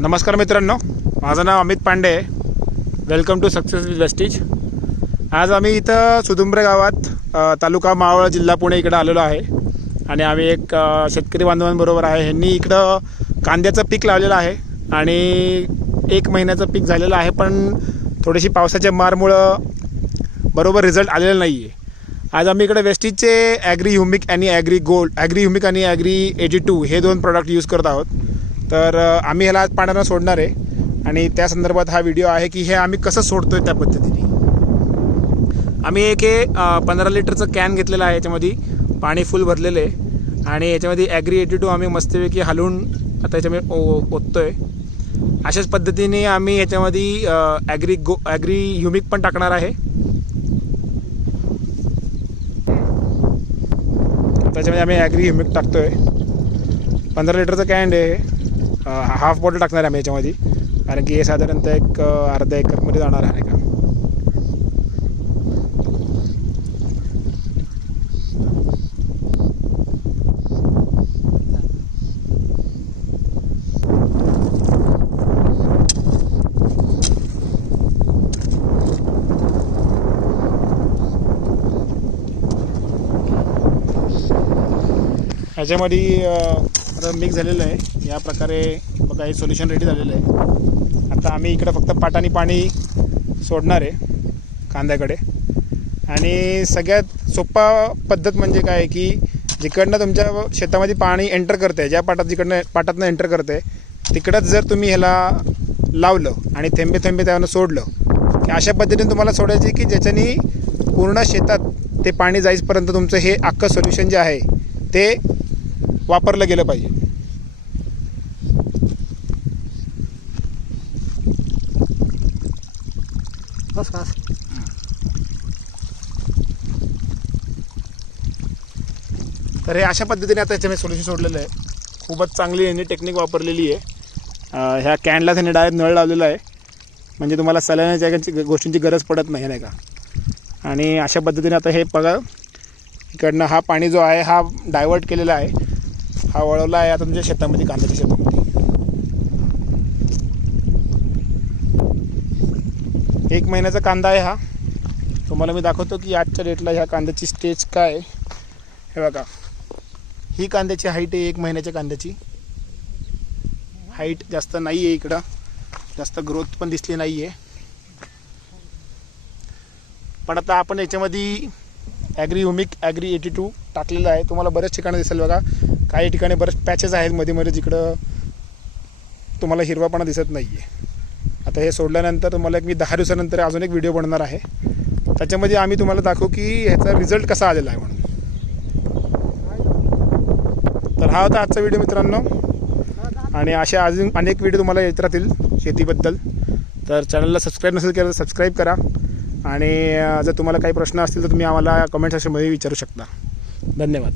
नमस्कार मित्रांनो. माझं नाव Amit Pande. Welcome to success with Vestige आज आम्ही इथं सुदुंब्रे गावात तालुका मावळ जिल्हा पुणे इकडं आलेलो आहे. आणि आम्ही एक शेतकरी बांधवांबरोबर आहे. ह्यांनी इकडं कांद्याचं पीक लावलेलं आहे. आणि एक महिन्याचं पीक झालेलं आहे पण थोडीशी पावसाच्या मारमुळं बरोबर रिझल्ट आलेला नाही आहे आज आम्ही इकडे वेस्टीजचे ॲग्री ह्युमिक आणि ॲग्री गोल्ड ॲग्री ह्युमिक आणि ॲग्री एटी टू हे दोन प्रॉडक्ट यूज करत आहोत. तर आम्ही ह्याला आज पाण्यानं सोडणार आहे. आणि त्या संदर्भात हा व्हिडिओ आहे की हे आम्ही कसं सोडतो आहे त्या पद्धतीने. आम्ही एक हे पंधरा लिटरचं कॅन घेतलेलं आहे याच्यामध्ये. पाणी फुल भरलेलं आहे. आणि याच्यामध्ये ॲग्री एटी टू आम्ही मस्तपैकी हलवून आता याच्यामध्ये ओ ओततोय. अशाच पद्धतीने आम्ही याच्यामध्ये ॲग्री गो ॲग्री ह्युमिक पण टाकणार आहे. त्याच्यामध्ये आम्ही ॲग्री ह्युमिक टाकतो आहे पंधरा लिटरचं कॅन आहे. हाफ बॉटल टाकणार आहे आम्ही याच्यामध्ये. कारण की हे साधारणतः एक अर्ध्या अर्धा एकरमध्ये जाणार आहे का ह्याच्यामध्ये आता मिक्स झालेलं आहे. या प्रकारे बघा हे सोल्युशन रेडी झालेलं आहे. आता आम्ही इकडं फक्त पाटाने पाणी सोडणार आहे कांद्याकडे. आणि सगळ्यात सोपा पद्धत म्हणजे काय की जिकडनं तुमच्या शेतामध्ये पाणी एंटर करते ज्या पाटात जिकडनं पाटातनं एंटर करते तिकडंच जर तुम्ही ह्याला लावलं आणि थेंबे थेंबे त्यानं सोडलं की अशा पद्धतीने तुम्हाला सोडायचे की ज्याच्यानी पूर्ण शेतात ते पाणी जाईपर्यंत तुमचं हे अख्खं सोल्युशन जे आहे ते वापरलं गेलं पाहिजे. बस बस. तर हे अशा पद्धतीने आता याच्यामध्ये सोल्युशन सोडलेलं आहे. खूपच चांगली यांनी टेक्निक वापरलेली आहे. ह्या कॅनला त्यांनी डायरेक्ट नळ लावलेला आहे. म्हणजे तुम्हाला सलाईनाच्या याची गोष्टींची गरज पडत नाही नाही का? आणि अशा पद्धतीने आता हे बघा इकडनं हा पाणी जो आहे हा डायवर्ट केलेला आहे. हा वळवला आहे आता तुमच्या शेतामध्ये कांद्याच्या शेतामध्ये. एक महिन्याचा कांदा आहे हा. तुम्हाला मी दाखवतो की आजच्या डेटला ह्या कांद्याची स्टेज काय आहे. हे बघा. ही कांद्याची हाईट आहे एक महिन्याच्या कांद्याची. हाईट जास्त नाही आहे इकडं. जास्त ग्रोथ पण दिसली नाही आहे पण आता आपण याच्यामध्ये agri humic agri eighty two टाकलेलं आहे. तुम्हाला बऱ्याच ठिकाणी दिसेल बघा. काही ठिकाणी बरेच पॅचेस आहेत मध्ये मध्ये जिकडं तुम्हाला हिरवापणा दिसत नाही आहे आता हे सोडल्यानंतर तुम्हाला एक मी दहा दिवसानंतर अजून एक व्हिडिओ बनणार आहे. त्याच्यामध्ये आम्ही तुम्हाला दाखवू की ह्याचा रिझल्ट कसा आलेला आहे म्हणून. तर हा होता आजचा व्हिडिओ मित्रांनो. आणि अशा अजून अनेक व्हिडिओ तुम्हाला येत राहतील शेतीबद्दल. तर चॅनलला सबस्क्राईब नसेल केलं तर सबस्क्राईब करा. आणि जर तुम्हाला काही प्रश्न असतील तर तुम्ही आम्हाला कमेंट सेक्शनमध्ये विचारू शकता. धन्यवाद.